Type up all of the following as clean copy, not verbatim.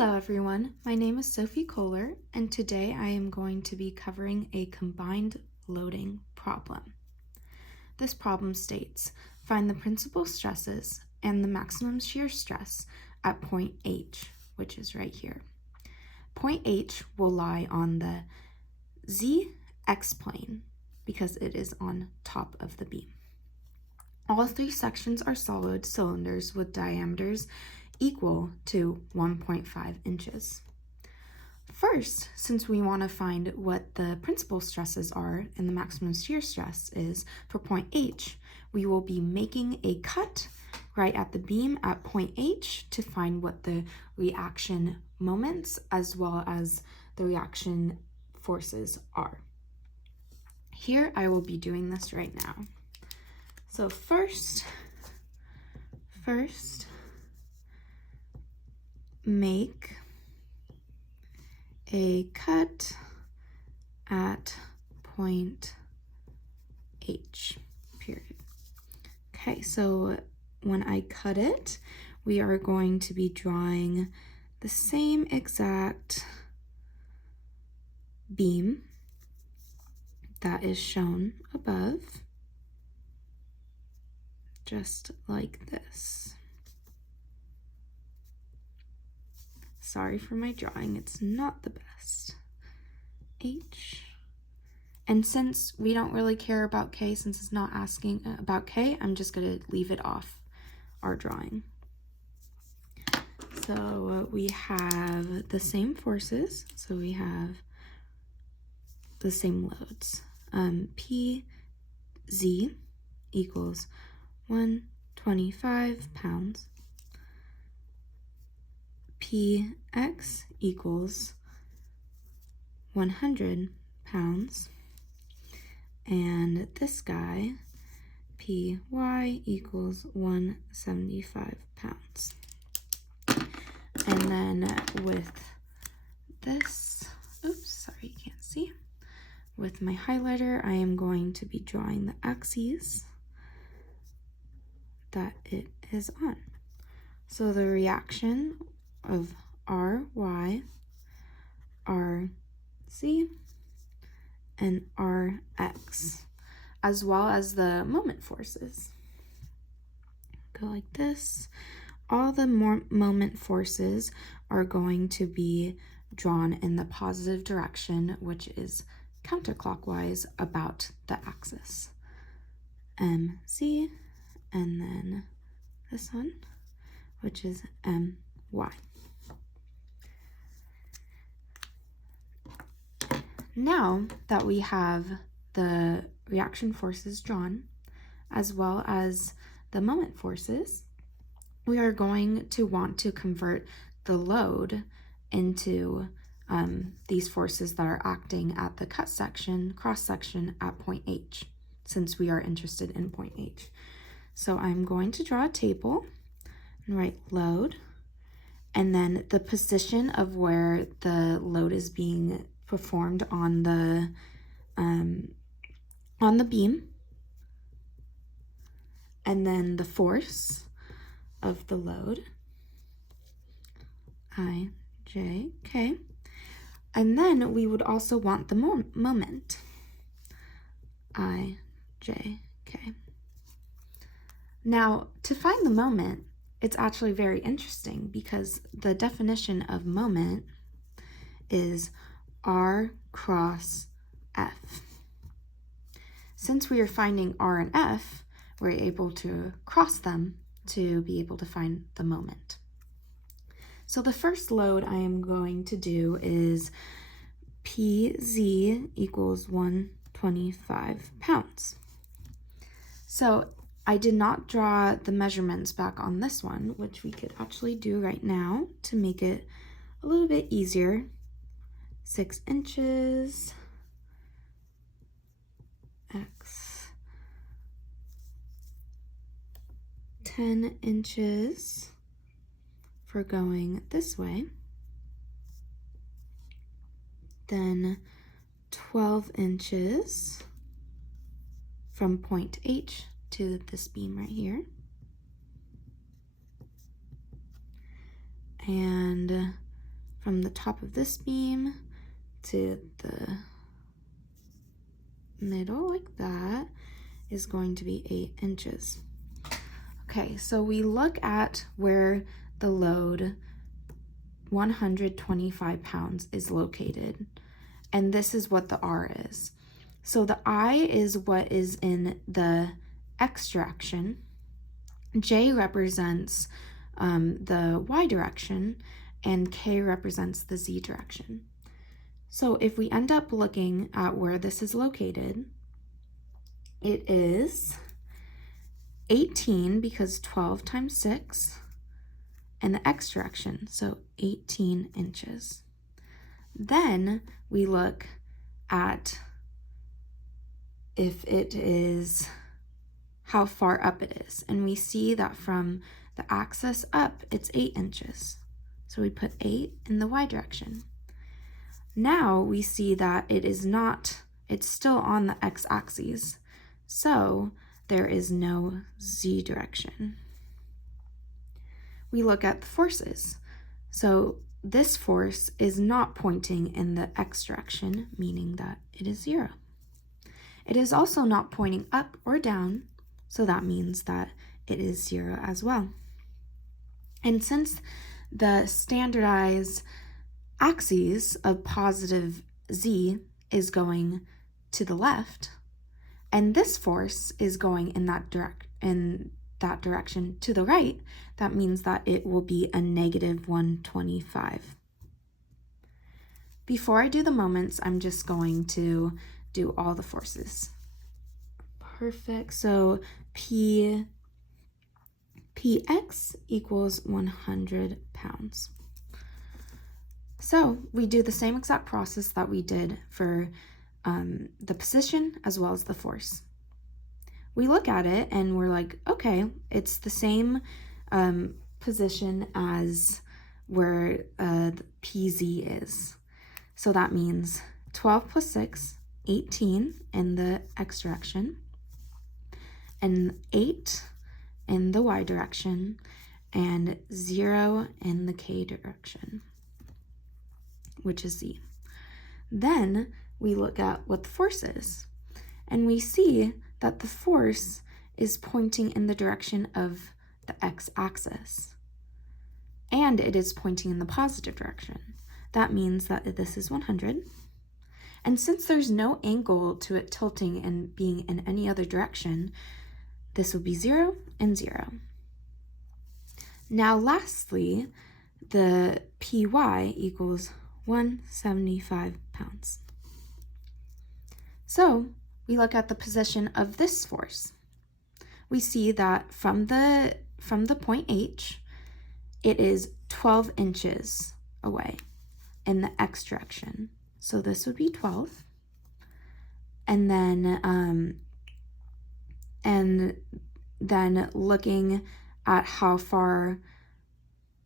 Hello everyone, my name is Sophie Kohler, and today I am going to be covering a combined loading problem. This problem states, find the principal stresses and the maximum shear stress at point H, which is right here. Point H will lie on the ZX plane because it is on top of the beam. All three sections are solid cylinders with diameters equal to 1.5 inches. First, since we want to find what the principal stresses are and the maximum shear stress is for point H, we will be making a cut right at the beam at point H to find what the reaction moments as well as the reaction forces are. Here I will be doing this right now. So first, make a cut at point H, period. Okay, so when I cut it, we are going to be drawing the same exact beam that is shown above, just like this. Sorry for my drawing, it's not the best. H. And since we don't really care about K, since it's not asking about K, I'm just going to leave it off our drawing. So we have the same forces, so we have the same loads. PZ equals 125 pounds. PX equals 100 pounds, and this guy, PY equals 175 pounds. And then with this, oops, sorry, you can't see. With my highlighter, I am going to be drawing the axes that it is on. So the reaction of RY, RZ, and RX, as well as the moment forces. Go like this. All the moment forces are going to be drawn in the positive direction, which is counterclockwise about the axis. MC, and then this one, which is MY. Now that we have the reaction forces drawn, as well as the moment forces, we are going to want to convert the load into these forces that are acting at the cut section, cross section at point H, since we are interested in point H. So I'm going to draw a table and write load, and then the position of where the load is being performed on the beam, and then the force of the load, I, J, K, and then we would also want the moment, I, J, K. Now, to find the moment, it's actually very interesting because the definition of moment is R cross F. Since we are finding R and F, we're able to cross them to be able to find the moment. So the first load I am going to do is PZ equals 125 pounds. So I did not draw the measurements back on this one, which we could actually do right now to make it a little bit easier. 6 inches, X, 10 inches for going this way, then 12 inches from point H to this beam right here, and from the top of this beam to the middle like that is going to be 8 inches. Okay, so we look at where the load 125 pounds is located, and this is what the R is. So the I is what is in the X direction, J represents the Y direction, and K represents the Z direction. So if we end up looking at where this is located, it is 18 because 12 times 6 in the X direction, so 18 inches. Then we look at if it is how far up it is, and we see that from the axis up it's 8 inches. So we put 8 in the Y direction. Now we see that it is not, it's still on the X axis, so there is no Z direction. We look at the forces. So this force is not pointing in the X direction, meaning that it is 0. It is also not pointing up or down, so that means that it is 0 as well. And since the standardized axis of positive Z is going to the left, and this force is going in that direction to the right, that means that it will be a negative 125. Before I do the moments, I'm just going to do all the forces. Perfect. So PX equals 100 pounds. So we do the same exact process that we did for the position as well as the force. We look at it and we're like, okay, it's the same position as where the PZ is. So that means 12 plus 6, 18 in the X direction, and 8 in the Y direction, and 0 in the K direction, which is Z. Then we look at what the force is, and we see that the force is pointing in the direction of the x-axis, and it is pointing in the positive direction. That means that this is 100, and since there's no angle to it tilting and being in any other direction, this will be 0 and 0. Now lastly, the PY equals 175 pounds. So we look at the position of this force. We see that from the point H, it is 12 inches away in the X direction. So this would be 12. And then looking at how far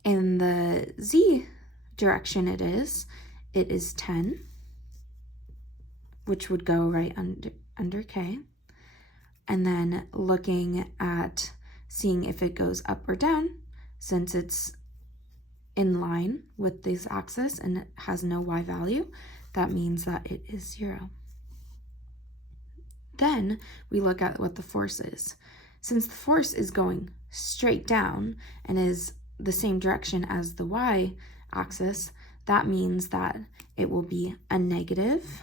in the Z direction it is 10, which would go right under K. And then looking at seeing if it goes up or down, since it's in line with this axis and it has no Y value, that means that it is 0. Then we look at what the force is. Since the force is going straight down and is the same direction as the Y axis, that means that it will be a negative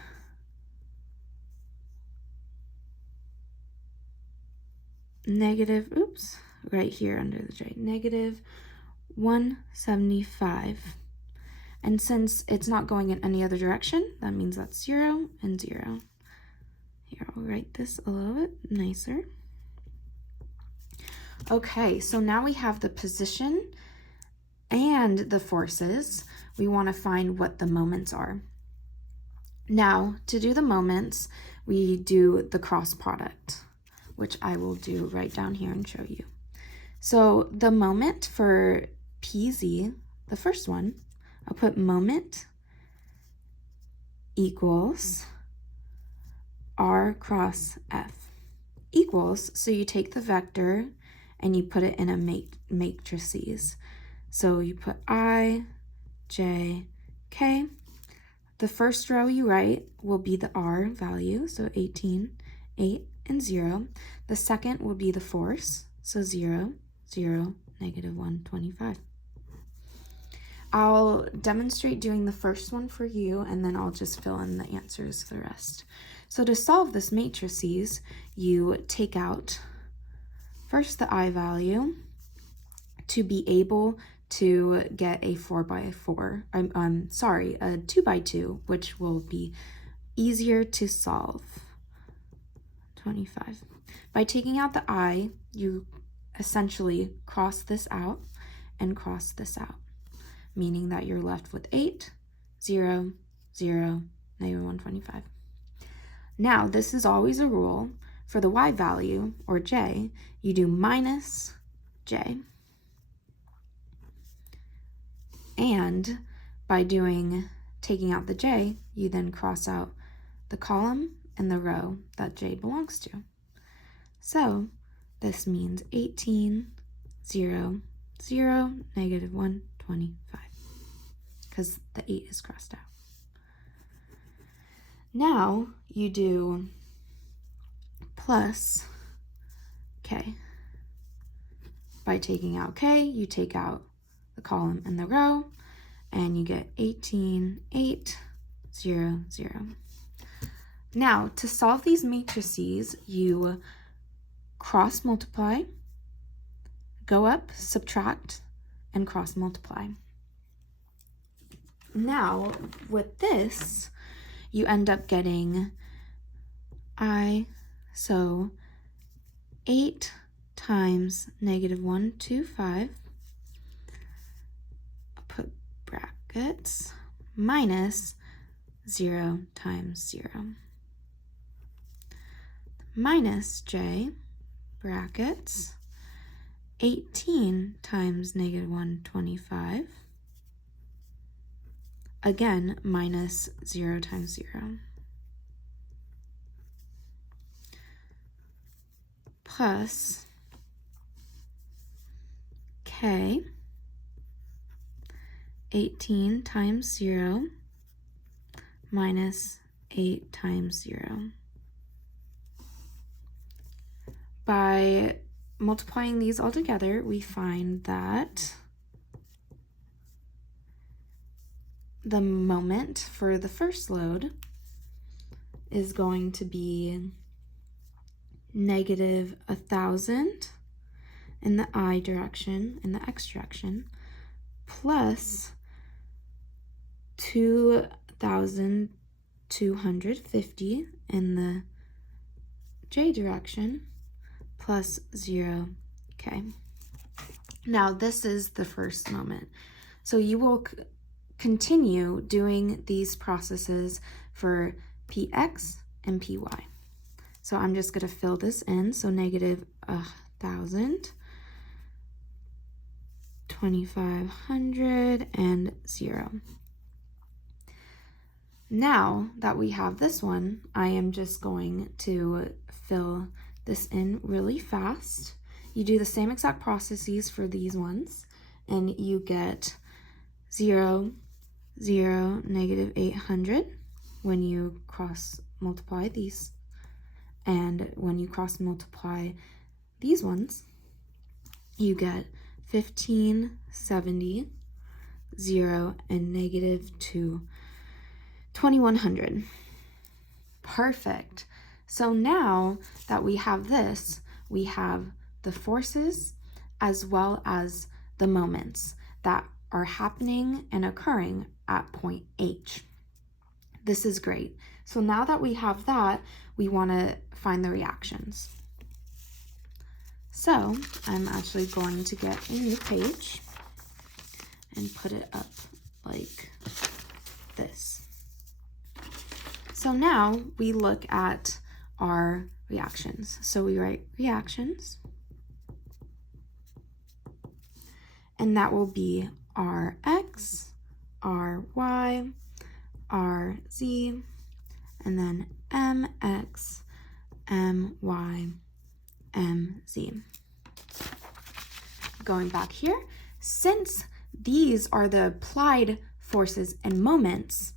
right here under the J, negative 175. And since it's not going in any other direction, that means that's 0 and 0. Here, I'll write this a little bit nicer. Okay, so now we have the position and the forces. We want to find what the moments are. Now, to do the moments, we do the cross product, which I will do right down here and show you. So the moment for PZ, the first one, I'll put moment equals R cross F equals, so you take the vector and you put it in a matrices. So you put I, J, Okay, the first row you write will be the R value, so 18, 8, and 0. The second will be the force, so 0, 0, negative 1, 25. I'll demonstrate doing the first one for you, and then I'll just fill in the answers for the rest. So to solve this matrices, you take out first the I value to be able to get a 4x4, a 2x2, which will be easier to solve. 25. By taking out the I, you essentially cross this out and cross this out, meaning that you're left with 8, 0, 0, negative 125. Now, this is always a rule. For the y value, or j, you do minus j. And by taking out the j, you then cross out the column and the row that j belongs to. So this means 18, 0, 0, negative 125, because the 8 is crossed out. Now you do plus k. By taking out k, you take out the column and the row, and you get 18, 8, 0, 0. Now, to solve these matrices, you cross multiply, go up, subtract, and cross multiply. Now, with this, you end up getting so 8 times negative 125, I'll put brackets, minus 0 times 0, minus j, brackets, 18 times negative 125, again, minus 0 times 0, plus k, 18 times 0, minus 8 times 0. By multiplying these all together, we find that the moment for the first load is going to be negative 1,000 in the I direction, in the X direction, plus 2,250 in the J direction, plus 0, okay. Now this is the first moment. So you will continue doing these processes for px and py. So I'm just going to fill this in. So negative 1,000, 2,500, and 0. Now that we have this one, I am just going to fill this in really fast. You do the same exact processes for these ones, and you get 0, 0, negative 800 when you cross multiply these. And when you cross multiply these ones, you get 1570, 0, and negative 2,100. Perfect. So now that we have this, we have the forces as well as the moments that are happening and occurring at point H. This is great. So now that we have that, we want to find the reactions. So I'm actually going to get a new page and put it up like this. So now we look at our reactions. So we write reactions, and that will be Rx, Ry, Rz, and then Mx, My, Mz. Going back here, since these are the applied forces, and moments,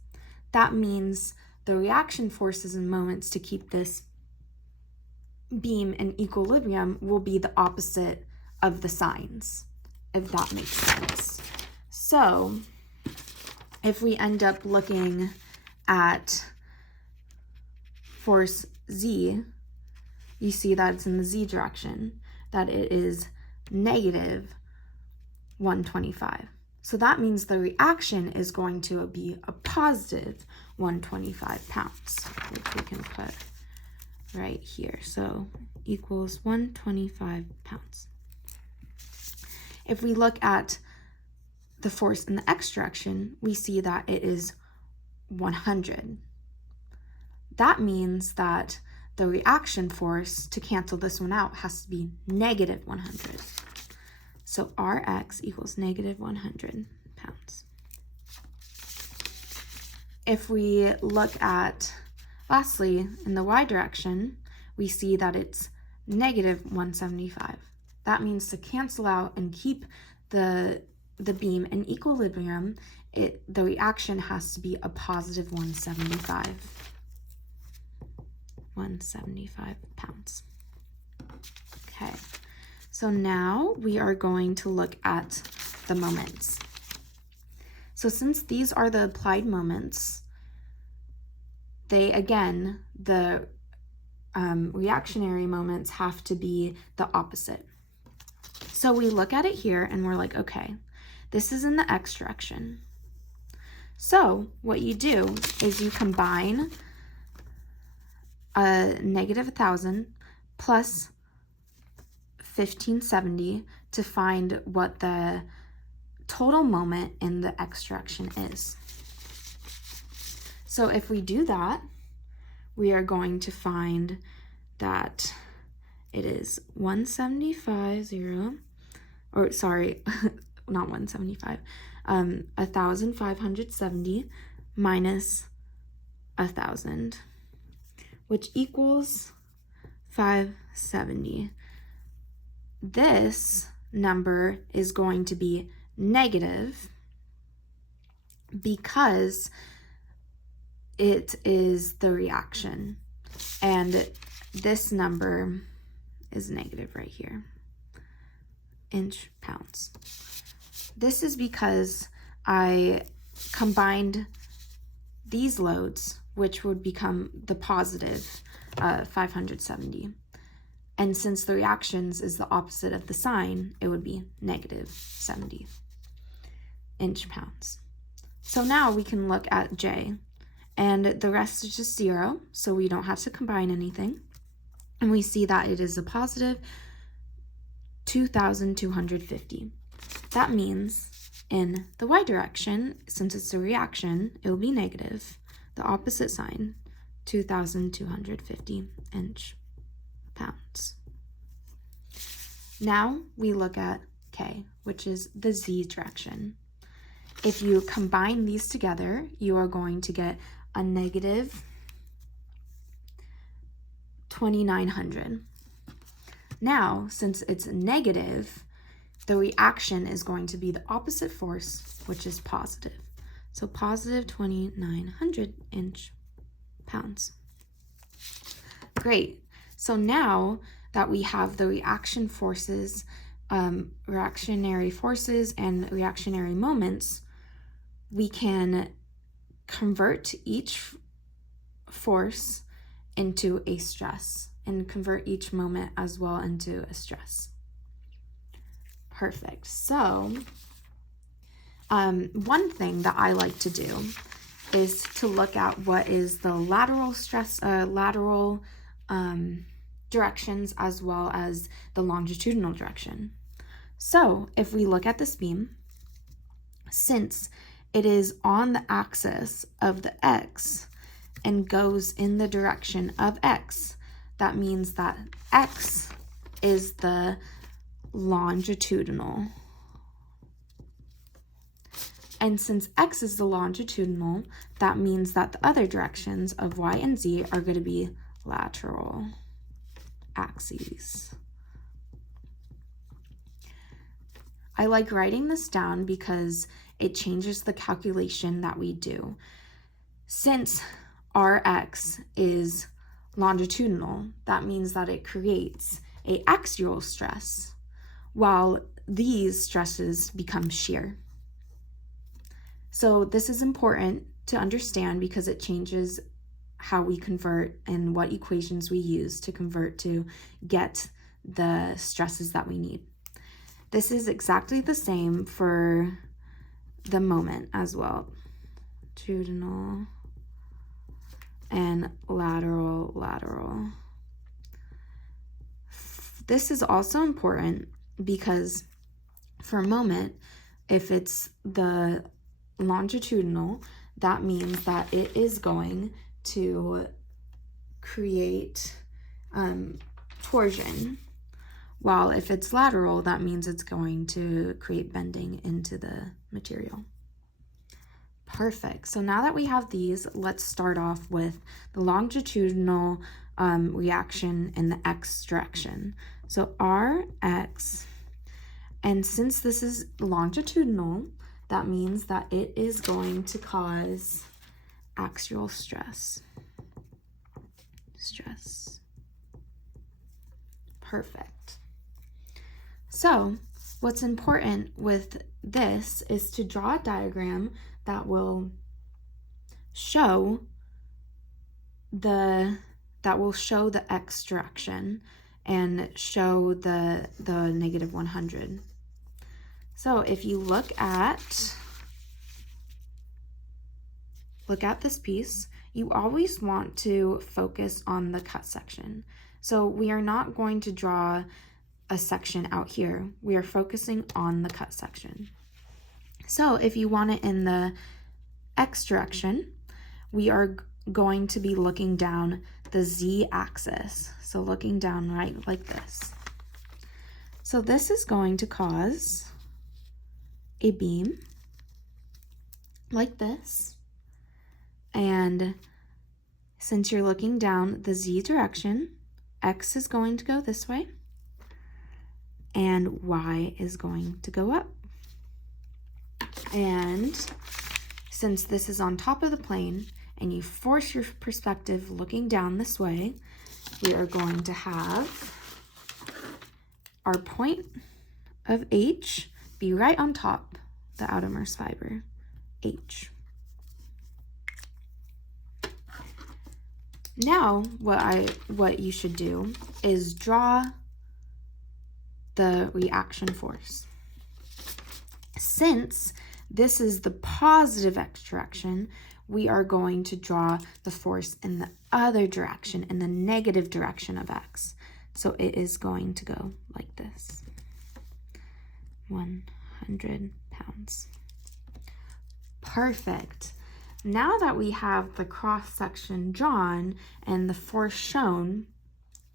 that means the reaction forces and moments to keep this beam in equilibrium will be the opposite of the signs, if that makes sense. So if we end up looking at force Z, you see that it's in the Z direction, that it is negative 125. So that means the reaction is going to be a positive 125 pounds, which we can put right here. So equals 125 pounds. If we look at the force in the X direction, we see that it is 100. That means that the reaction force to cancel this one out has to be negative 100. So Rx equals negative 100 pounds. If we look at, lastly, in the Y direction, we see that it's negative 175. That means to cancel out and keep the beam in equilibrium, the reaction has to be a positive 175 pounds. Okay. So now we are going to look at the moments. So since these are the applied moments, they, again, the reactionary moments have to be the opposite. So we look at it here and we're like, okay, this is in the X direction. So what you do is you combine a negative 1,000 plus 1570 to find what the total moment in the X direction is. So if we do that, we are going to find that it is 1,570 minus 1,000, which equals 570. This number is going to be negative because it is the reaction, and this number is negative right here, inch pounds. This is because I combined these loads, which would become the positive 570. And since the reactions is the opposite of the sign, it would be negative 70 inch pounds. So now we can look at J, and the rest is just 0, so we don't have to combine anything. And we see that it is a positive 2,250. That means in the Y direction, since it's a reaction, it will be negative, the opposite sign, 2,250 inch pounds. Now we look at K, which is the Z direction. If you combine these together, you are going to get a negative 2,900. Now, since it's negative, the reaction is going to be the opposite force, which is positive. So positive 2,900 inch pounds. Great. So now that we have the reaction forces, reactionary forces and reactionary moments, we can convert each force into a stress and convert each moment as well into a stress. Perfect. So one thing that I like to do is to look at what is the lateral stress, directions as well as the longitudinal direction. So if we look at this beam, since it is on the axis of the X and goes in the direction of X, that means that X is the longitudinal. And since X is the longitudinal, that means that the other directions of Y and Z are going to be lateral axes. I like writing this down because it changes the calculation that we do. Since Rx is longitudinal, that means that it creates an axial stress, while these stresses become shear. So this is important to understand because it changes how we convert and what equations we use to convert to get the stresses that we need. This is exactly the same for the moment as well. Longitudinal and lateral. This is also important because for a moment, if it's the longitudinal, that means that it is going to create torsion, while if it's lateral, that means it's going to create bending into the material. Perfect. So now that we have these, let's start off with the longitudinal reaction in the x direction. So Rx, and since this is longitudinal, that means that it is going to cause axial stress. Perfect. So what's important with this is to draw a diagram that will show the x direction and show the negative 100. So if you look at this piece, you always want to focus on the cut section. So we are not going to draw a section out here. We are focusing on the cut section. So if you want it in the x direction, we are going to be looking down the z-axis. So looking down right like this. So this is going to cause a beam like this. And since you're looking down the z direction, x is going to go this way and y is going to go up. And since this is on top of the plane and you force your perspective looking down this way, we are going to have our point of H be right on top the outermost fiber, H. Now, what you should do is draw the reaction force. Since this is the positive x direction, we are going to draw the force in the other direction, in the negative direction of x. So it is going to go like this. 100 pounds. Perfect. Now that we have the cross section drawn and the force shown,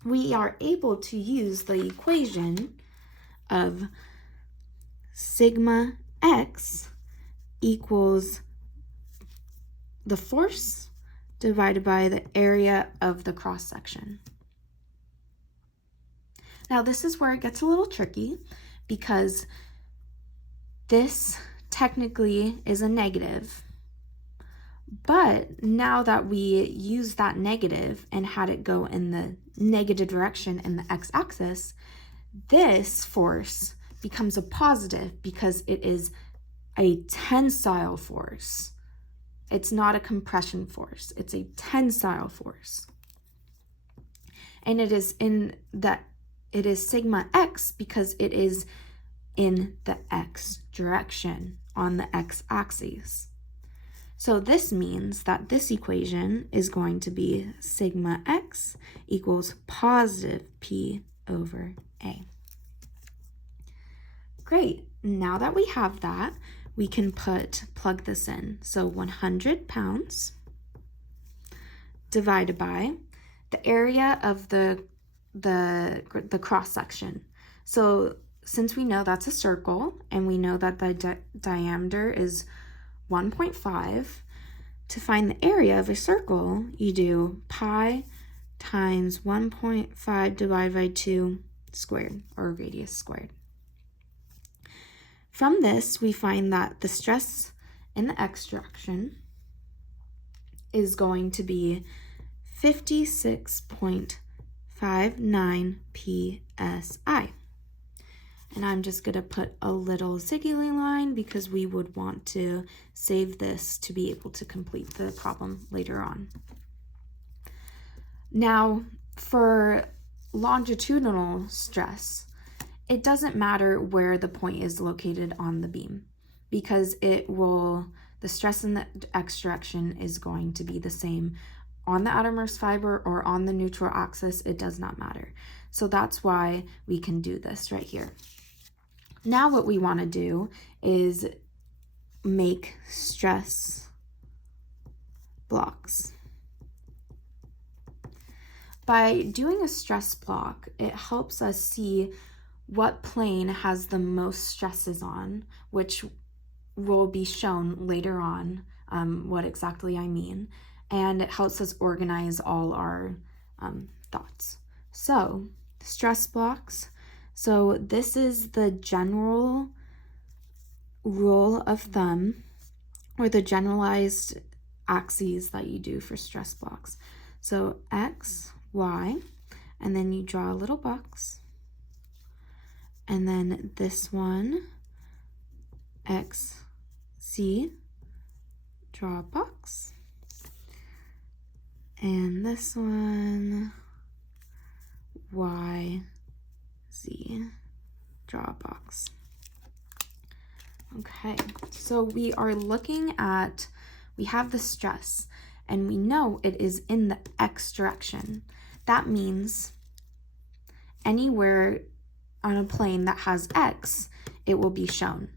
we are able to use the equation of sigma x equals the force divided by the area of the cross section. Now this is where it gets a little tricky because this technically is a negative. But now that we use that negative and had it go in the negative direction in the x-axis, this force becomes a positive because it is a tensile force. It's not a compression force, it's a tensile force. And it is sigma x because it is in the x direction on the x-axis. So this means that this equation is going to be sigma x equals positive P over A. Great. Now that we have that, we can plug this in. So 100 pounds divided by the area of the cross section. So since we know that's a circle and we know that the diameter is 1.5, to find the area of a circle, you do pi times 1.5 divided by 2 squared, or radius squared. From this, we find that the stress in the X direction is going to be 56.59 psi. And I'm just going to put a little ziggly line because we would want to save this to be able to complete the problem later on. Now, for longitudinal stress, it doesn't matter where the point is located on the beam because the stress in the X direction is going to be the same on the outermost fiber or on the neutral axis. It does not matter. So that's why we can do this right here. Now what we want to do is make stress blocks. By doing a stress block, it helps us see what plane has the most stresses on, which will be shown later on what exactly I mean, and it helps us organize all our thoughts. So, stress blocks. So this is the general rule of thumb, or the generalized axes that you do for stress blocks. So X, Y, and then you draw a little box. And then this one, X, Z, draw a box. And this one, Y, Z, draw a box. Okay, so we are looking at, we have the stress, and we know it is in the X direction. That means anywhere on a plane that has X, it will be shown.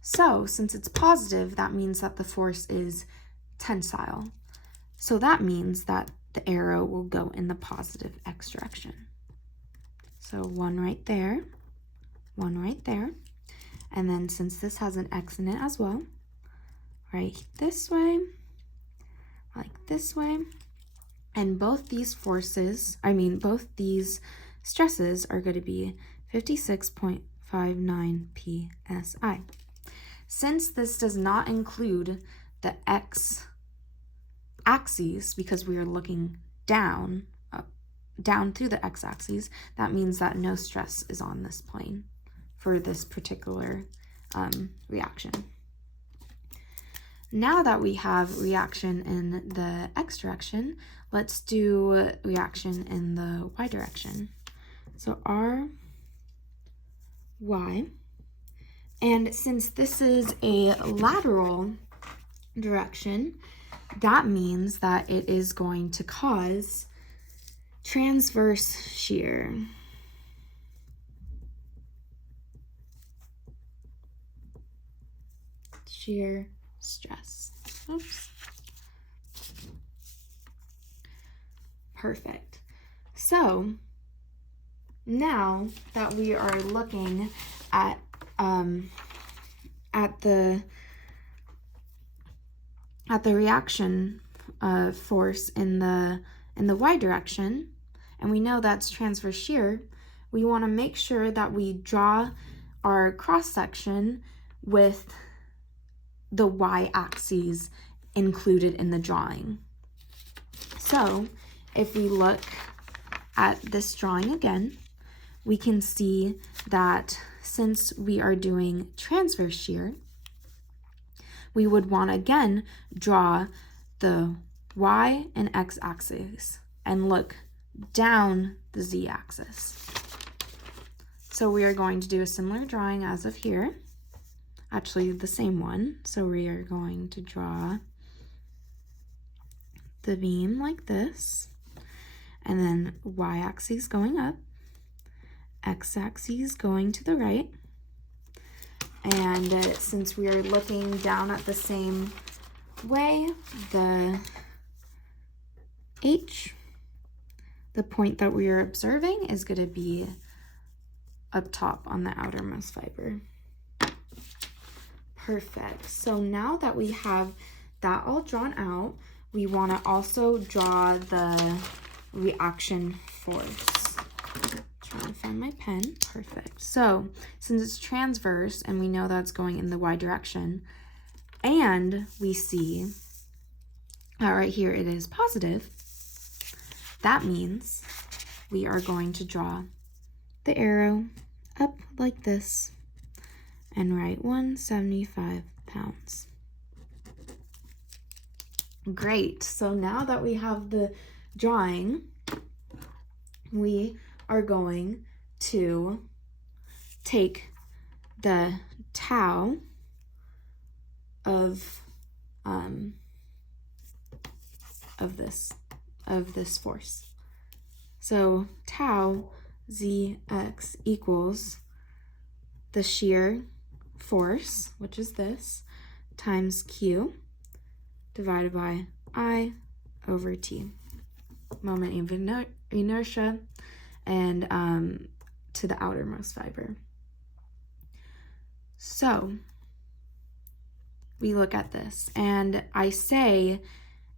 So since it's positive, that means that the force is tensile. So that means that the arrow will go in the positive X direction. So one right there, one right there. And then since this has an X in it as well, right this way, like this way. And both these forces, both these stresses are going to be 56.59 psi. Since this does not include the X axes, because we are looking down through the X axis, that means that no stress is on this plane for this particular reaction. Now that we have reaction in the X direction, let's do reaction in the Y direction. So R, Y, and since this is a lateral direction, that means that it is going to cause transverse shear. Shear stress. Oops. Perfect. So now that we are looking at the reaction force in the Y direction, and we know that's transverse shear, we want to make sure that we draw our cross section with the Y axes included in the drawing. So if we look at this drawing again, we can see that since we are doing transverse shear, we would want to again draw the Y and X axes and look down the Z axis. So we are going to do a similar drawing as of here, actually the same one. So we are going to draw the beam like this, and then Y axis going up, X axis going to the right, and since we are looking down at the same way, the H, the point that we are observing, is going to be up top on the outermost fiber. Perfect. So now that we have that all drawn out, we want to also draw the reaction force. Let me find my pen. Perfect. So since it's transverse and we know that's going in the y direction, and we see right here it is positive, that means we are going to draw the arrow up like this and write 175 pounds. Great. So now that we have the drawing, we are going to take the tau of this force. So tau Zx equals the shear force, which is this, times Q divided by I over T. Moment of inertia and to the outermost fiber. So we look at this and I say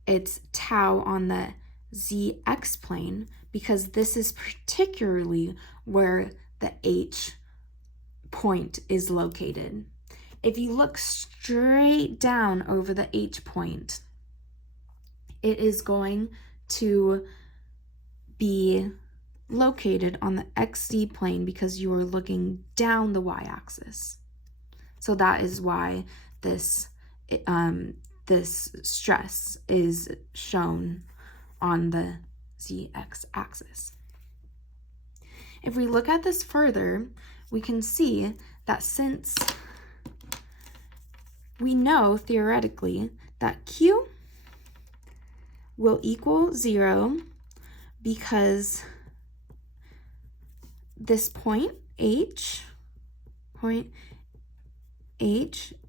it's tau on the ZX plane because this is particularly where the H point is located. If you look straight down over the H point, it is going to be located on the XZ plane because you are looking down the y-axis. So that is why this stress is shown on the ZX axis. If we look at this further, we can see that since we know theoretically that Q will equal 0 because this point H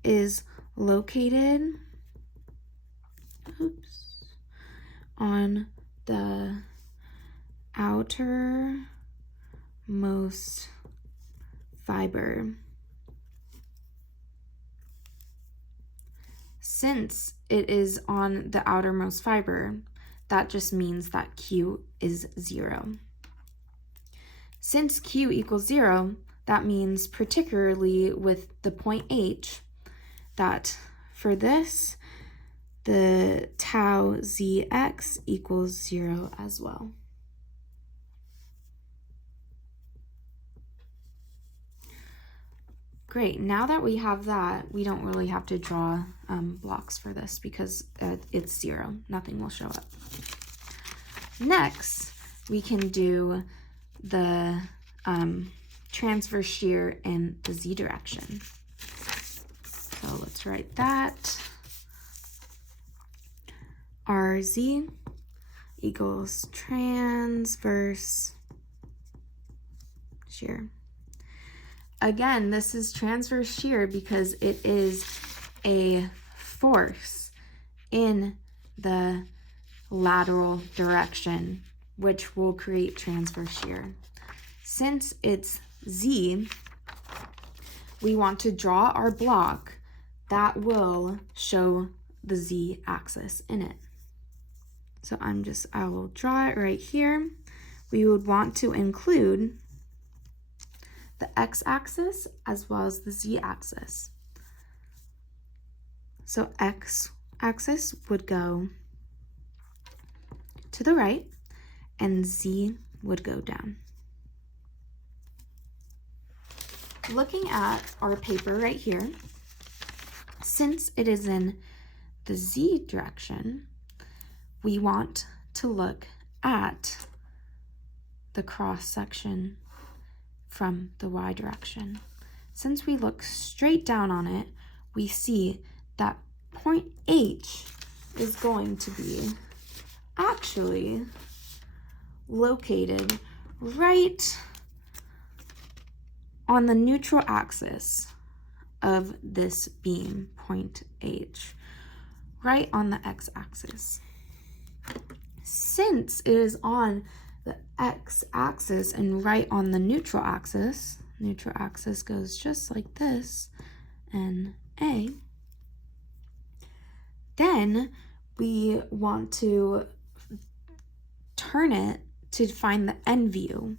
is located on the outermost fiber. Since it is on the outermost fiber, that just means that Q is 0. Since Q equals 0, that means particularly with the point H, that for this, the tau Zx equals 0 as well. Great, now that we have that, we don't really have to draw blocks for this because it's 0, nothing will show up. Next, we can do the transverse shear in the Z direction. So let's write that. RZ equals transverse shear. Again, this is transverse shear because it is a force in the lateral direction, which will create transverse shear. Since it's Z, we want to draw our block that will show the Z axis in it. So I will draw it right here. We would want to include the x-axis as well as the z-axis. So x-axis would go to the right and z would go down. Looking at our paper right here, since it is in the z direction, we want to look at the cross section from the y direction. Since we look straight down on it, we see that point H is going to be actually located right on the neutral axis of this beam, point H, right on the x-axis. Since it is on the x-axis and right on the neutral axis goes just like this, NA, then we want to turn it to find the end view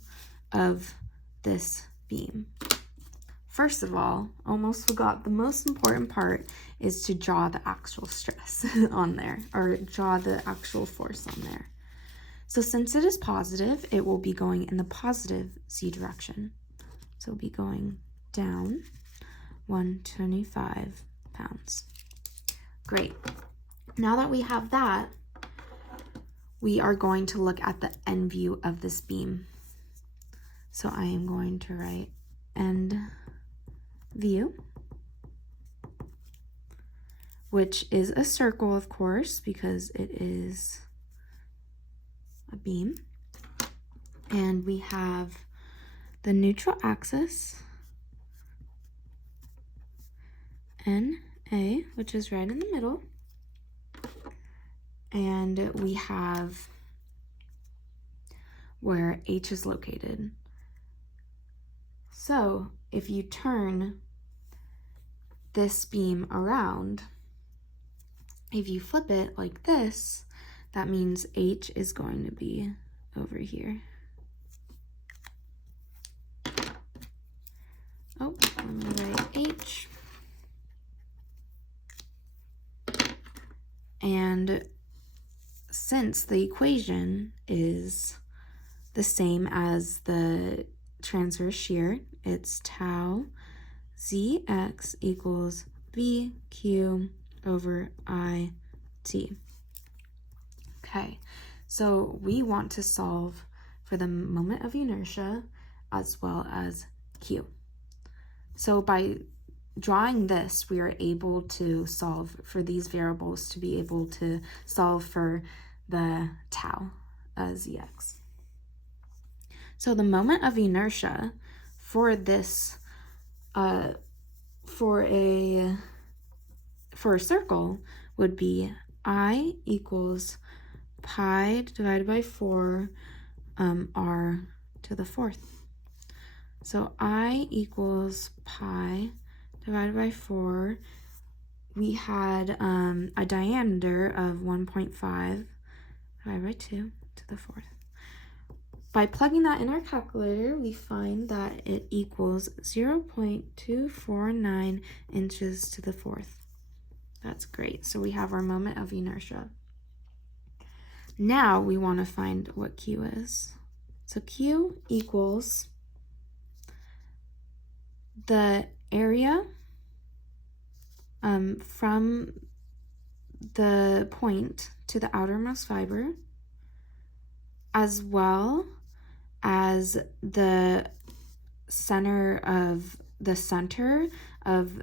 of this beam? First of all, almost forgot, the most important part is to draw the actual stress on there, or draw the actual force on there. So since it is positive, it will be going in the positive z direction. So it'll be going down 125 pounds. Great. Now that we have that, we are going to look at the end view of this beam. So I am going to write end view, which is a circle, of course, because it is a beam. And we have the neutral axis, NA, which is right in the middle. And we have where H is located. So if you turn this beam around, if you flip it like this, that means H is going to be over here. Oh, let me write H. And since the equation is the same as the transverse shear, it's tau Zx equals VQ over IT. Okay, so we want to solve for the moment of inertia as well as Q. So by drawing this, we are able to solve for these variables to be able to solve for the tau Zx. So the moment of inertia for this, for a circle would be I equals pi divided by 4 r to the 4th. So I equals pi divided by 4. We had a diameter of 1.5 divided by 2 to the 4th. By plugging that in our calculator, we find that it equals 0.249 inches to the 4th. That's great. So we have our moment of inertia. Now we want to find what Q is. So Q equals the area from the point to the outermost fiber, as well as the center of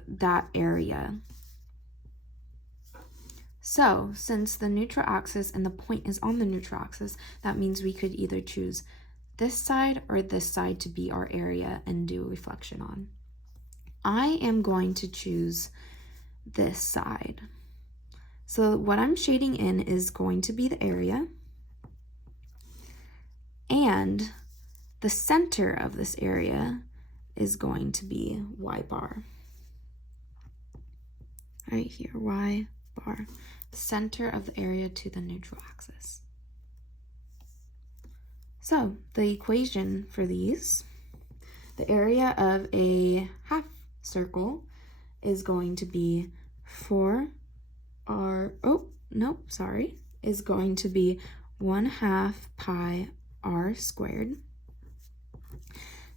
that area. So since the neutral axis and the point is on the neutral axis, that means we could either choose this side or this side to be our area and do a reflection on. I am going to choose this side. So what I'm shading in is going to be the area, and the center of this area is going to be y bar. Right here, y bar, center of the area to the neutral axis. So the equation for these, the area of a half circle is going to be is going to be 1/2 pi r squared.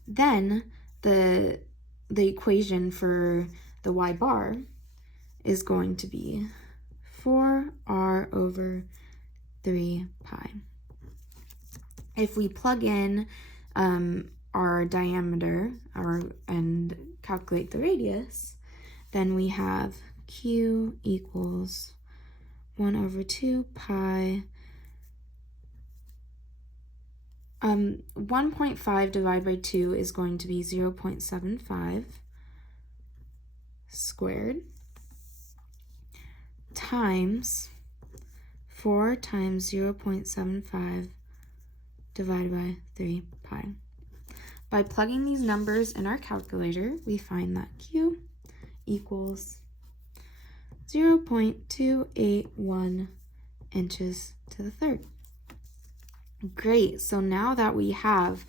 Then the equation for the y bar is going to be 4r over 3 pi. If we plug in our diameter and calculate the radius, then we have Q equals 1/2 pi. 1.5 divided by 2 is going to be 0.75 squared times 4 times 0.75 divided by 3 pi. By plugging these numbers in our calculator, we find that Q equals 0.281 inches to the 3rd. Great, so now that we have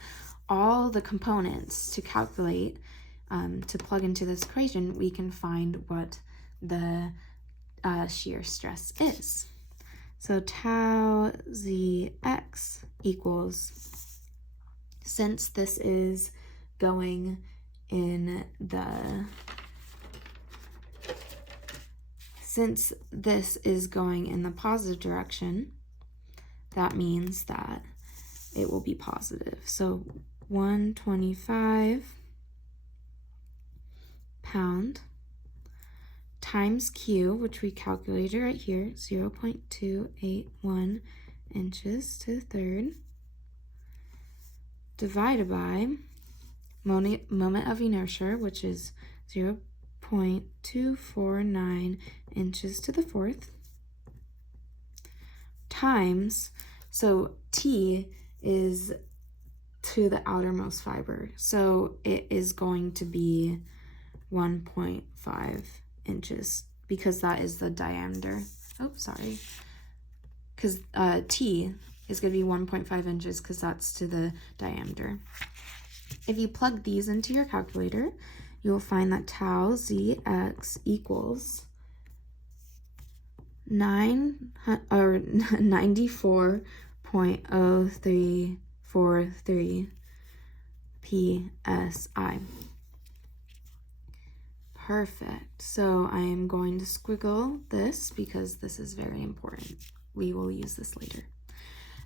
all the components to calculate, to plug into this equation, we can find what the shear stress is. So tau Zx equals, since this is going in the, positive direction, that means that it will be positive. So 125 pound times Q, which we calculated right here, 0.281 inches to the third, divided by moment of inertia, which is 0.249 inches to the fourth, times, so T is to the outermost fiber, so it is going to be 1.5 inches, because that is the diameter. Oh, sorry. Because T is going to be 1.5 inches because that's to the diameter. If you plug these into your calculator, you will find that tau Zx equals 94.0343 psi. Perfect. So I am going to squiggle this because this is very important. We will use this later.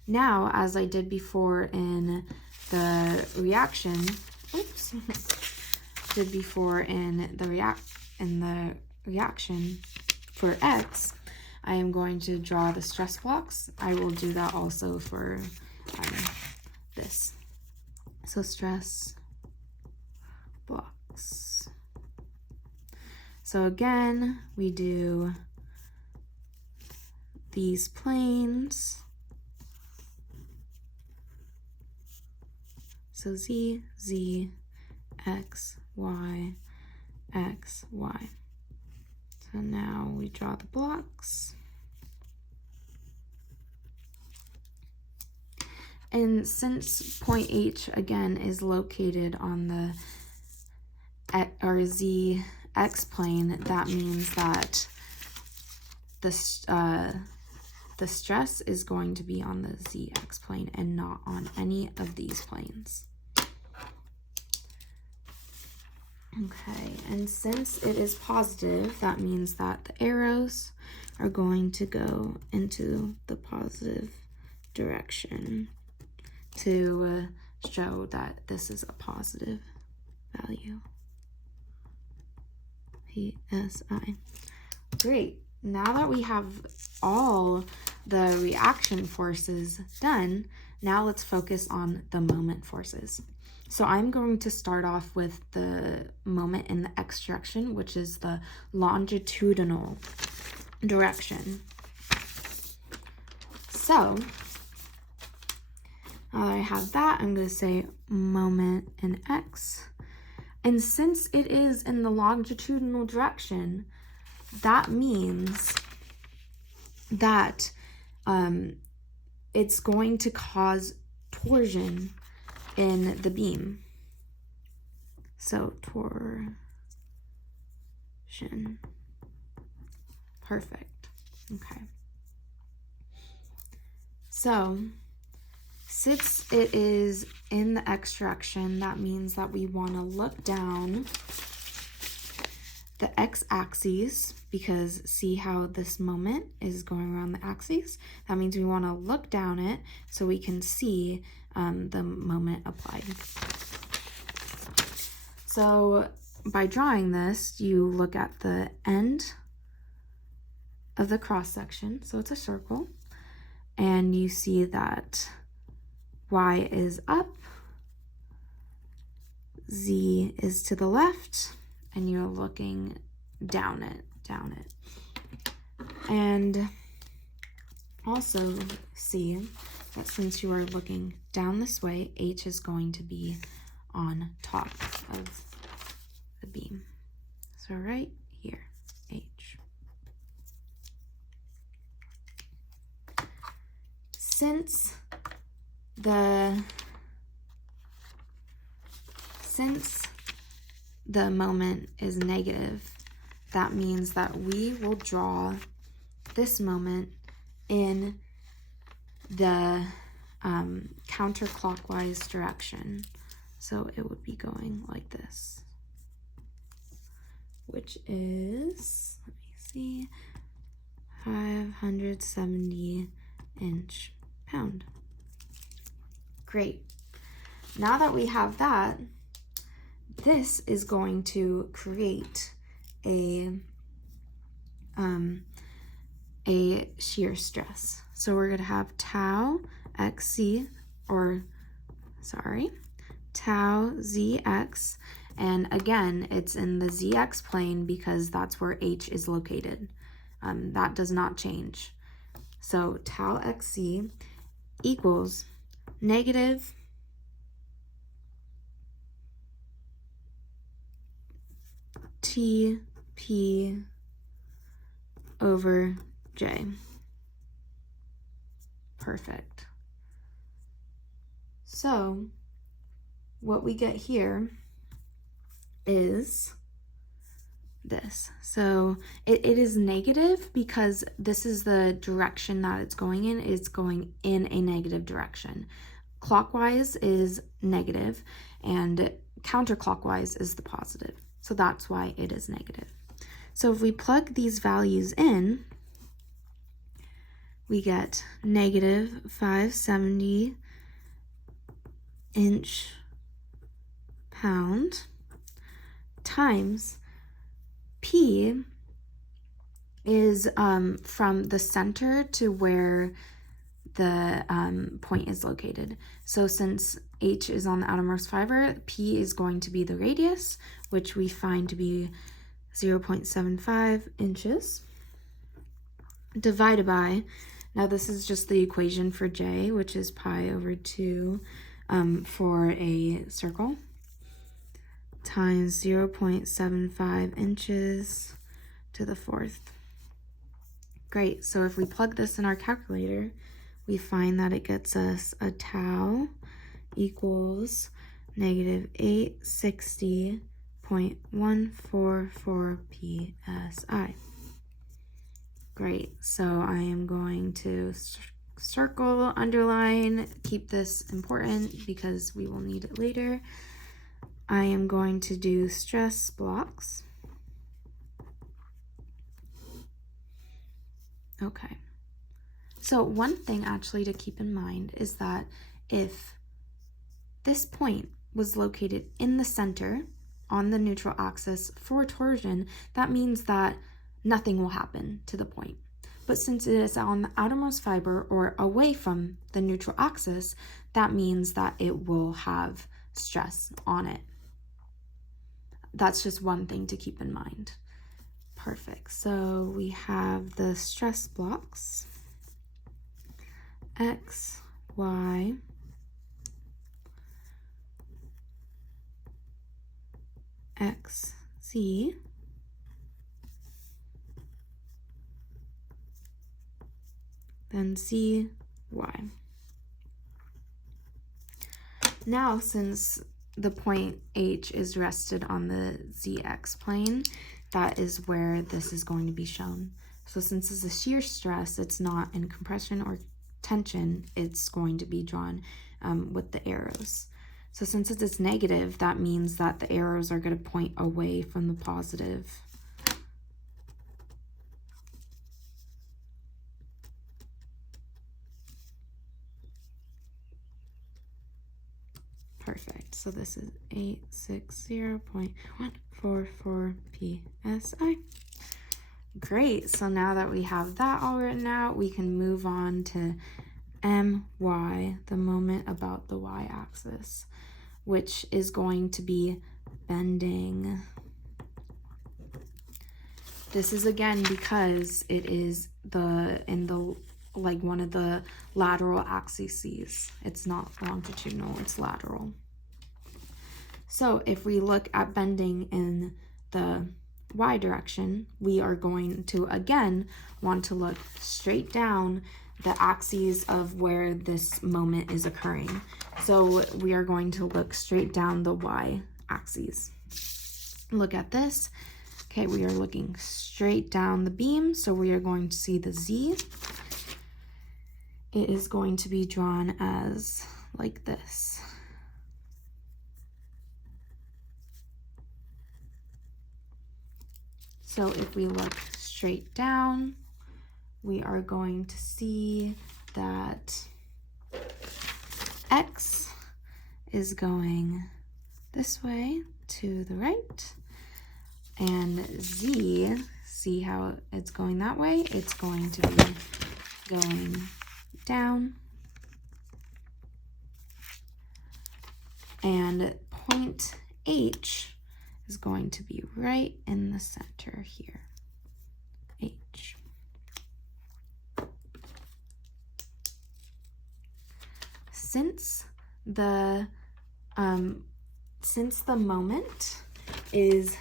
Now, as I did before in the reaction, reaction for X, I am going to draw the stress blocks. I will do that also for this. So stress blocks. So again, we do these planes. So Z, Z, X, Y, X, Y. So now we draw the blocks. And since point H, again, is located on the ZX plane, that means that the stress is going to be on the ZX plane and not on any of these planes. Okay, and since it is positive, that means that the arrows are going to go into the positive direction to show that this is a positive value. PSI. Great. Now that we have all the reaction forces done, now let's focus on the moment forces. So I'm going to start off with the moment in the X direction, which is the longitudinal direction. So now that I have that, I'm going to say moment in X. And since it is in the longitudinal direction, that means that it's going to cause torsion in the beam. So torsion. Perfect. Okay. So since it is in the X direction, that means that we want to look down the x-axis, because see how this moment is going around the axis? That means we want to look down it so we can see the moment applied. So by drawing this, you look at the end of the cross section, so it's a circle, and you see that Y is up, Z is to the left, and you're looking down it. And also see that since you are looking down this way, H is going to be on top of the beam. So right here, H. Since the since the moment is negative, that means that we will draw this moment in the counterclockwise direction. So it would be going like this, which is, let me see, 570 inch pound. Great. Now that we have that, this is going to create a shear stress. So we're going to have tau xc, tau zx, and again, it's in the zx plane because that's where h is located. That does not change. So tau xc equals negative TP over J. Perfect. So what we get here is this. So it is negative because this is the direction that it's going in. It's going in a negative direction. Clockwise is negative and counterclockwise is the positive. So that's why it is negative. So if we plug these values in, we get negative 570 inch pound times P is from the center to where the point is located. So since H is on the outermost fiber, P is going to be the radius, which we find to be 0.75 inches, divided by, now this is just the equation for J, which is pi over 2 for a circle, times 0.75 inches to the fourth. Great, so if we plug this in our calculator, we find that it gets us a tau equals negative 860.144 psi. Great, so I am going to circle, underline, keep this important because we will need it later. I am going to do stress blocks. Okay. So one thing actually to keep in mind is that if this point was located in the center on the neutral axis for torsion, that means that nothing will happen to the point. But since it is on the outermost fiber or away from the neutral axis, that means that it will have stress on it. That's just one thing to keep in mind. Perfect. So we have the stress blocks. X, Y, X, Z, then Z, Y. Now, since the point H is rested on the ZX plane, that is where this is going to be shown. So since it's a shear stress, it's not in compression or tension, it's going to be drawn with the arrows. So since it is negative, that means that the arrows are going to point away from the positive. Perfect. So this is 860.144 psi. Great, so now that we have that all written out, we can move on to my, the moment about the y-axis, which is going to be bending. This is again because it is one of the lateral axes. It's not longitudinal, it's lateral. So if we look at bending in the y direction, we are going to again want to look straight down the axes of where this moment is occurring. So we are going to look straight down the y axes. Look at this. Okay, we are looking straight down the beam, so we are going to see the Z. It is going to be drawn as like this. So if we look straight down, we are going to see that X is going this way to the right, and Z, see how it's going that way? It's going to be going down, and point H is going to be right in the center here, H. Since the moment is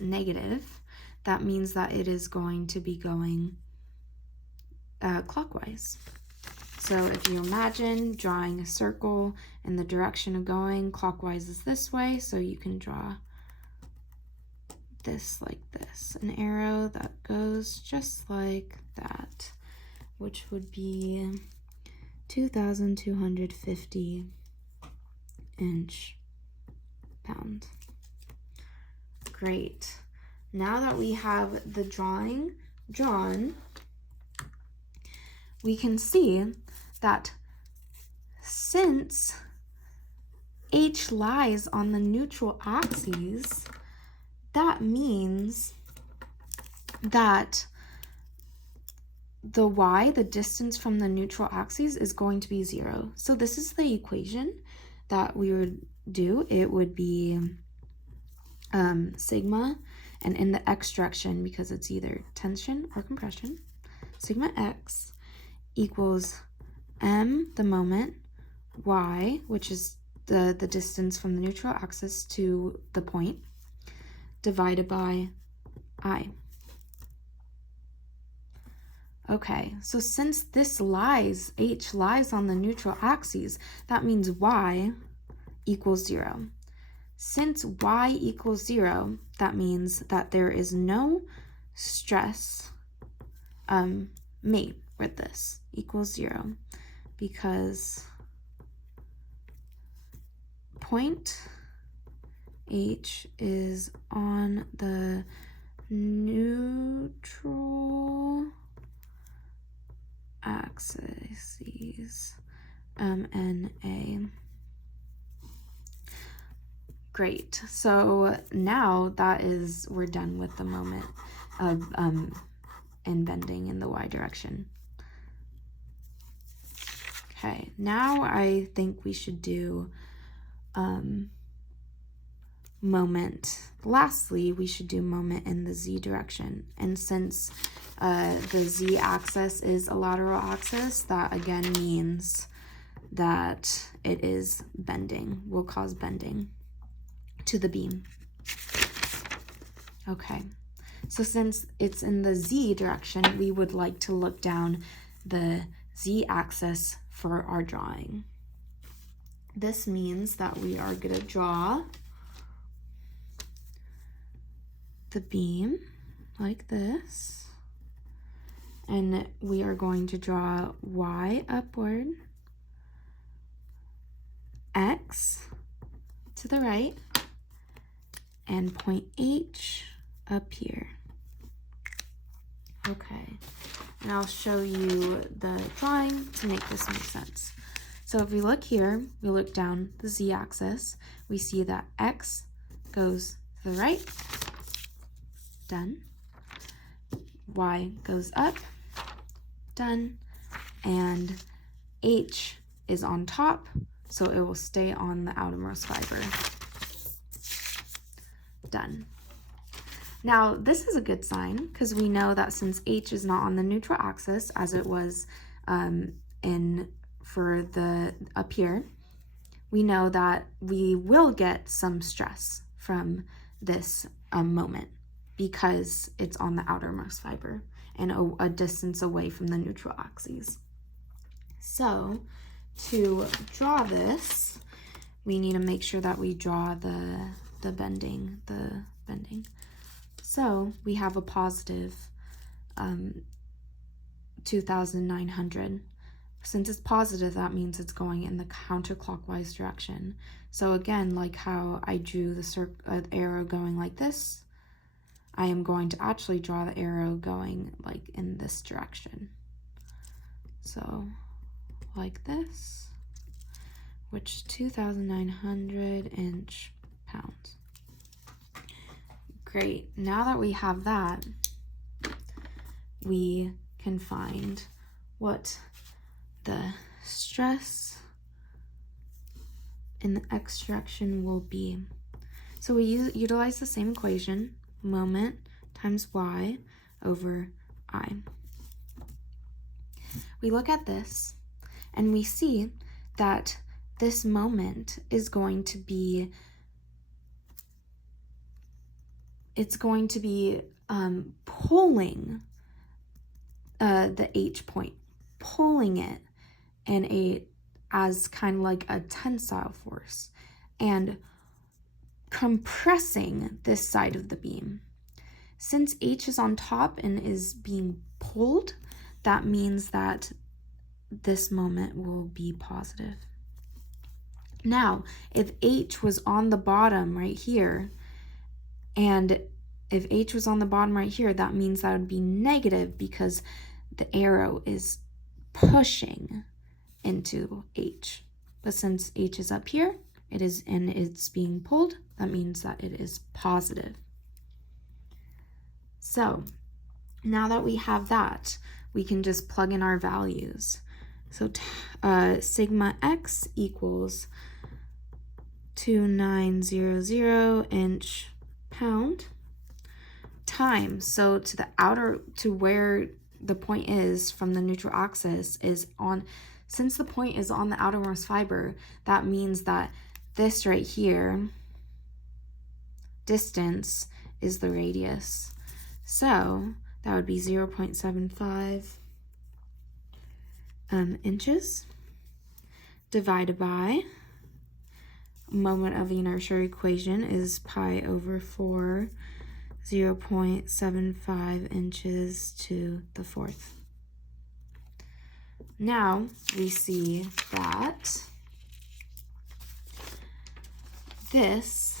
negative, that means that it is going to be going clockwise. So if you imagine drawing a circle in the direction of going clockwise is this way, so you can draw this like this, an arrow that goes just like that, which would be 2,250 inch-pound. Great. Now that we have the drawing drawn, we can see that since H lies on the neutral axis, that means that the y, the distance from the neutral axis, is going to be 0. So this is the equation that we would do. It would be sigma, and in the x direction, because it's either tension or compression, sigma x equals m, the moment, y, which is the distance from the neutral axis to the point, divided by I. Okay, so since this lies, H lies on the neutral axis, that means y equals 0. Since y equals 0, that means that there is no stress made with this, equals 0, because point H is on the neutral axes, and A. Great. So now we're done with the moment of and bending in the y direction. Okay, now I think we should do moment. Lastly, we should do moment in the z direction. And since the z axis is a lateral axis, that again means that it is bending, will cause bending to the beam. Okay, so since it's in the z direction, we would like to look down the z axis for our drawing. This means that we are going to draw the beam like this, and we are going to draw y upward, x to the right, and point H up here. Okay, and I'll show you the drawing to make this make sense. So if we look here, we look down the z-axis, we see that x goes to the right, done, y goes up, done, and H is on top, so it will stay on the outermost fiber. Done. Now this is a good sign because we know that since H is not on the neutral axis as it was for the up here, we know that we will get some stress from this moment because it's on the outermost fiber and a distance away from the neutral axis. So to draw this, we need to make sure that we draw the bending. So we have a positive 2,900. Since it's positive, that means it's going in the counterclockwise direction. So again, like how I drew the arrow going like this, I am going to actually draw the arrow going like in this direction. So like this, which 2,900 inch-pounds. Great, now that we have that, we can find what the stress in the x direction will be. So we utilize the same equation, moment times y over I. We look at this and we see that this moment is going to be, pulling the H point, pulling it as kind of like a tensile force and compressing this side of the beam. Since H is on top and is being pulled, that means that this moment will be positive. Now, if H was on the bottom right here, and if H was on the bottom right here, that means that would be negative because the arrow is pushing into H. But since H is up here, it's being pulled, that means that it is positive. So now that we have that, we can just plug in our values. So sigma x equals 2,900 inch-pound times, so to where the point is from the neutral axis is on, since the point is on the outermost fiber, that means that this right here, distance, is the radius. So that would be 0.75 inches divided by moment of inertia equation is pi over 4, 0.75 inches to the fourth. Now we see that this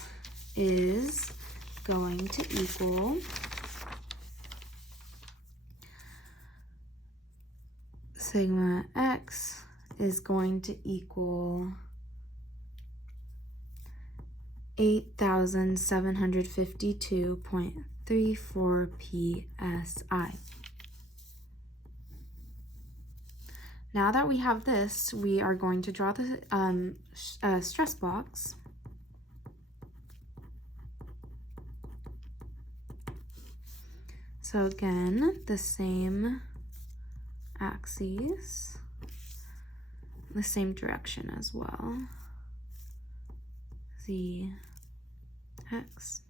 is going to equal sigma x is going to equal 8,752.34 psi. Now that we have this, we are going to draw the stress blocks. So again, the same axes, the same direction as well. Z x,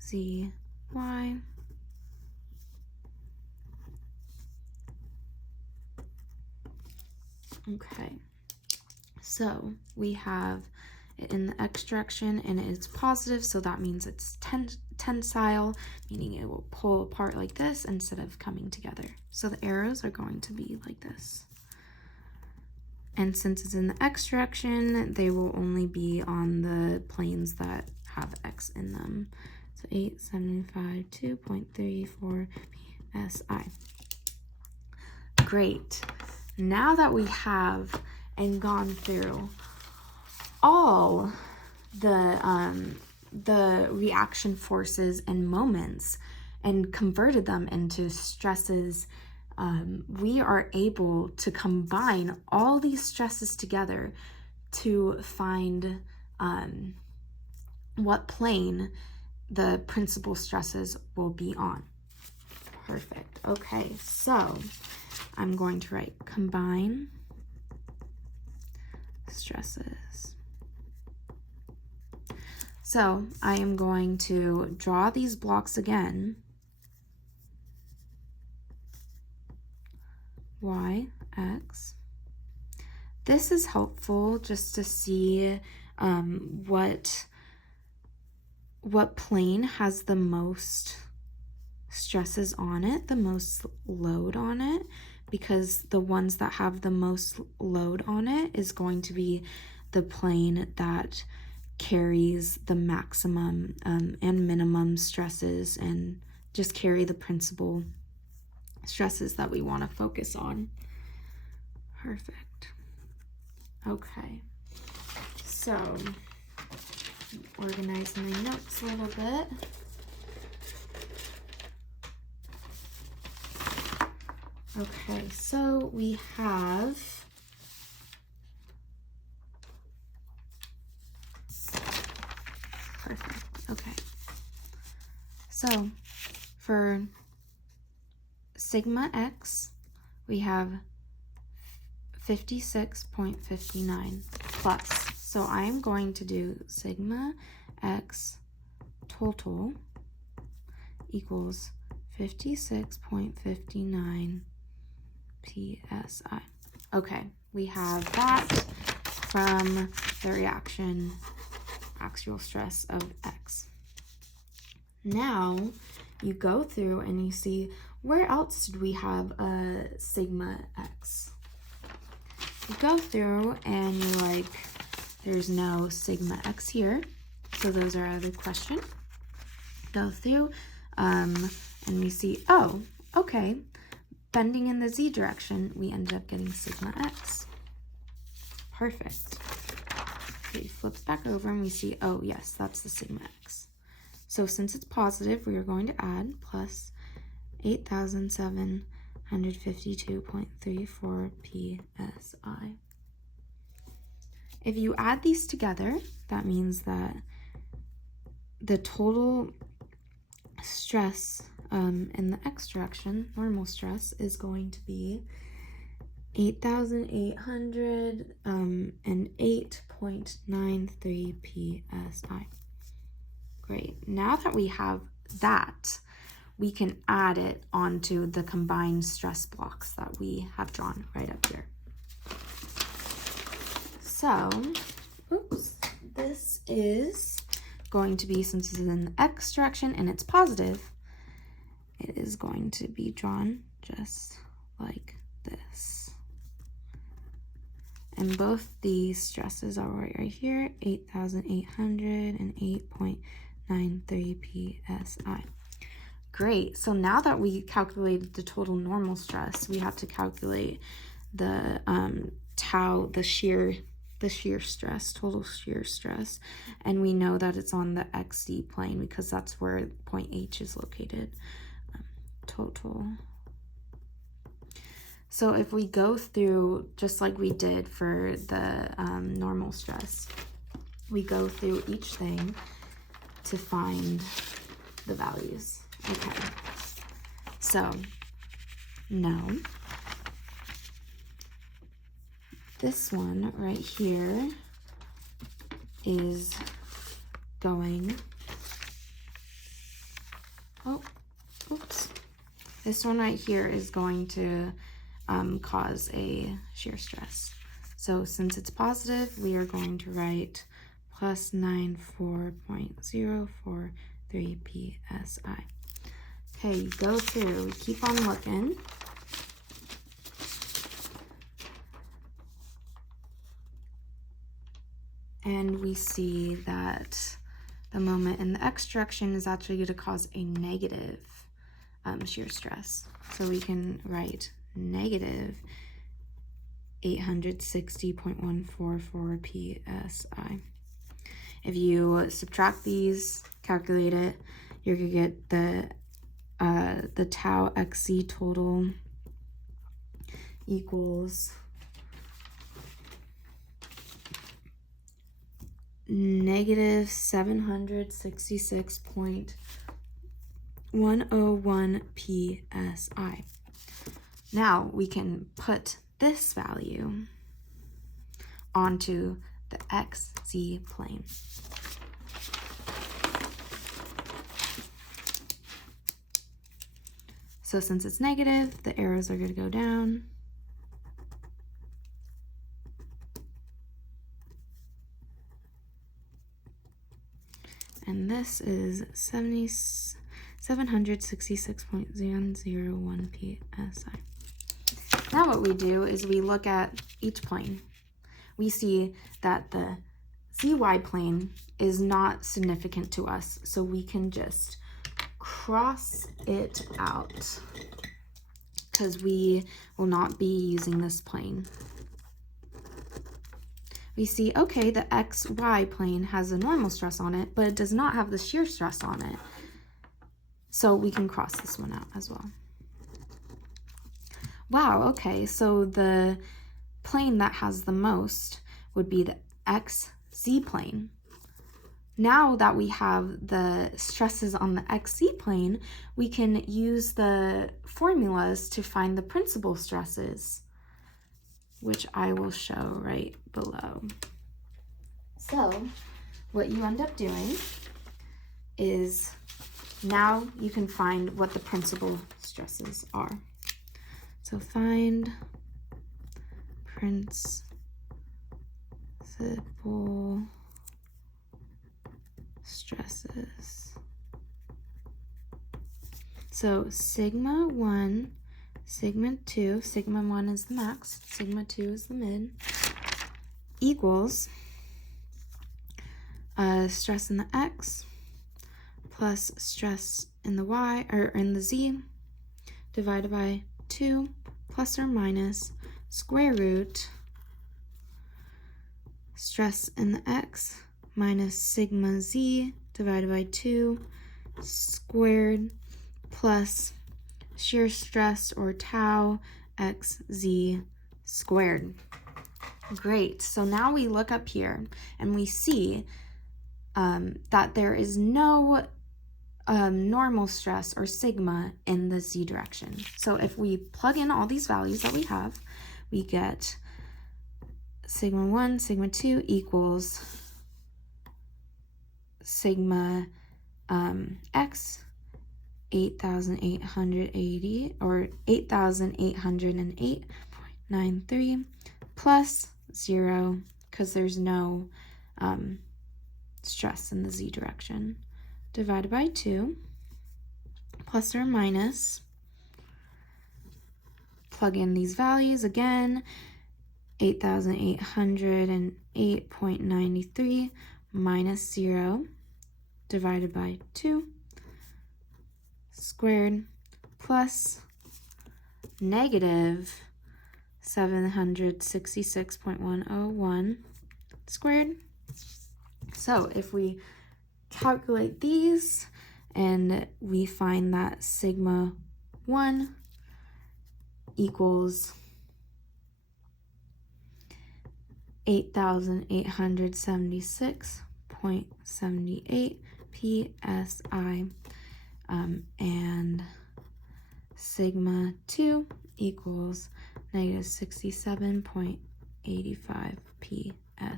Z y, okay, so we have it in the x direction and it's positive, so that means it's tensile, meaning it will pull apart like this instead of coming together. So the arrows are going to be like this. And since it's in the x direction, they will only be on the planes that have x in them. So 8,752.34 psi. Great. Now that we have and gone through all the reaction forces and moments and converted them into stresses, we are able to combine all these stresses together to find what plane the principal stresses will be on. Perfect. Okay, so I'm going to write combine stresses. So I am going to draw these blocks again. Y, X, This is helpful just to see what plane has the most stresses on it, the most load on it, because the ones that have the most load on it is going to be the plane that carries the maximum and minimum stresses and just carry the principal stresses that we want to focus on. Perfect. Okay, so organize my notes a little bit. Okay, so we have perfect. Okay, so for sigma x, we have 56.59 plus. So I'm going to do sigma x total equals 56.59 psi. Okay, we have that from the reaction axial stress of x. Now you go through and you see, where else did we have a sigma x? You go through and you're like, there's no sigma x here, so those are out of the question. Go through and we see, oh, okay, bending in the z direction, we ended up getting sigma x. Perfect. Okay, flips back over and we see, oh yes, that's the sigma x. So since it's positive, we are going to add plus 8,752.34 psi. If you add these together, that means that the total stress in the x direction, normal stress, is going to be 8,808.93 psi. Great. Now that we have that, we can add it onto the combined stress blocks that we have drawn right up here. So, oops, this is going to be, since it's in the x direction and it's positive, it is going to be drawn just like this. And both these stresses are right here, 8,808.93 psi. Great, so now that we calculated the total normal stress, we have to calculate the tau, the shear stress, total shear stress, and we know that it's on the xz plane because that's where point H is located. Total. So if we go through, just like we did for the normal stress, we go through each thing to find the values. Okay, so now this one right here is going, oh, oops. This one right here is going to cause a shear stress. So since it's positive, we are going to write plus 94.043 psi. Okay, you go through, we keep on looking. And we see that the moment in the x direction is actually going to cause a negative shear stress. So we can write negative 860.144 psi. If you subtract these, calculate it, you're going to get the tau xc total equals negative 766.101 psi. Now we can put this value onto the xz plane. So since it's negative, the arrows are going to go down. and this is 766.001 psi. Now what we do is we look at each plane. We see that the ZY plane is not significant to us, so we can just cross it out because we will not be using this plane. We see, okay, the XY plane has a normal stress on it, but it does not have the shear stress on it. So we can cross this one out as well. Wow, okay, so the plane that has the most would be the XZ plane. Now that we have the stresses on the XZ plane, we can use the formulas to find the principal stresses, which I will show right below. So what you end up doing is now you can find what the principal stresses are. So find principal stresses. So sigma 1, sigma 2, sigma 1 is the max, sigma 2 is the mid, equals stress in the X plus stress in the Y, or in the Z, divided by 2 plus or minus square root stress in the X minus sigma Z divided by 2 squared plus shear stress, or tau, xz squared. Great, so now we look up here and we see that there is no normal stress or sigma in the Z direction. So if we plug in all these values that we have, we get sigma 1, sigma 2 equals sigma x 8,880 or 8,808.93 plus 0 because there's no stress in the Z direction, divided by 2 plus or minus, plug in these values again, 8,808.93 minus 0 divided by 2 squared plus negative 766.101 squared. So if we calculate these and we find that sigma 1 equals 8,876.78 psi, and sigma 2 equals negative 67.85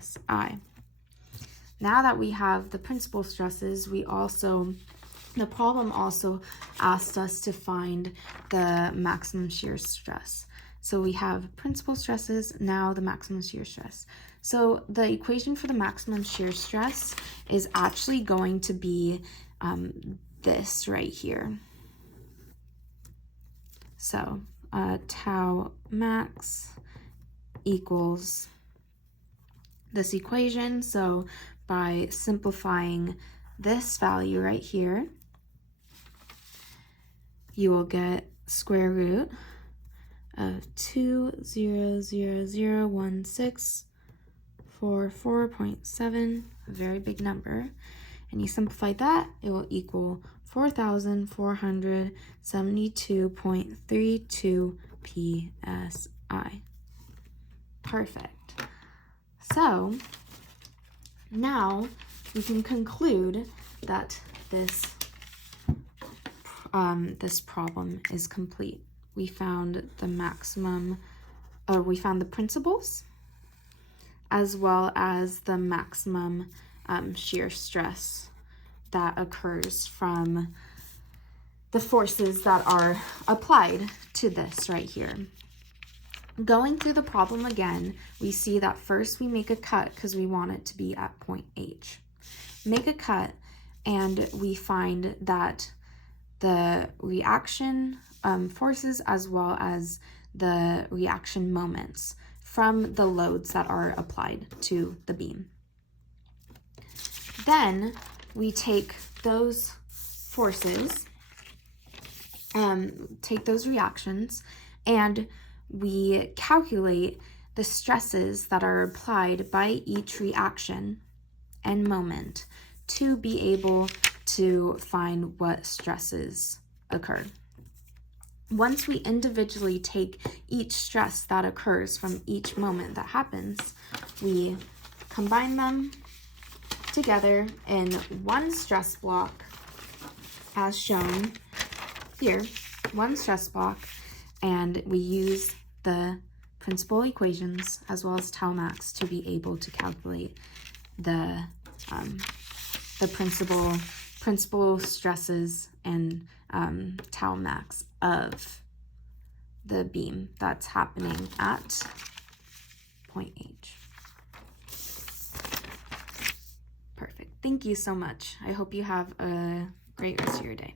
psi. Now that we have the principal stresses, the problem also asked us to find the maximum shear stress. So we have principal stresses, now the maximum shear stress. So the equation for the maximum shear stress is actually going to be this right here. So tau max equals this equation. So by simplifying this value right here, you will get square root of 2,0001644.7, a very big number, and you simplify that, it will equal 4,472.32 psi. Perfect. So now we can conclude that this problem is complete. We found the maximum, we found the principals, as well as the maximum shear stress that occurs from the forces that are applied to this right here. Going through the problem again, we see that first we make a cut because we want it to be at point H. Make a cut and we find that the reaction forces as well as the reaction moments from the loads that are applied to the beam. Then we take those forces, take those reactions, and we calculate the stresses that are applied by each reaction and moment to be able to find what stresses occur. Once we individually take each stress that occurs from each moment that happens, we combine them together in one stress block, as shown here, one stress block, and we use the principal equations as well as tau max to be able to calculate the principal stresses and tau max of the beam that's happening at point H. Perfect. Thank you so much. I hope you have a great rest of your day.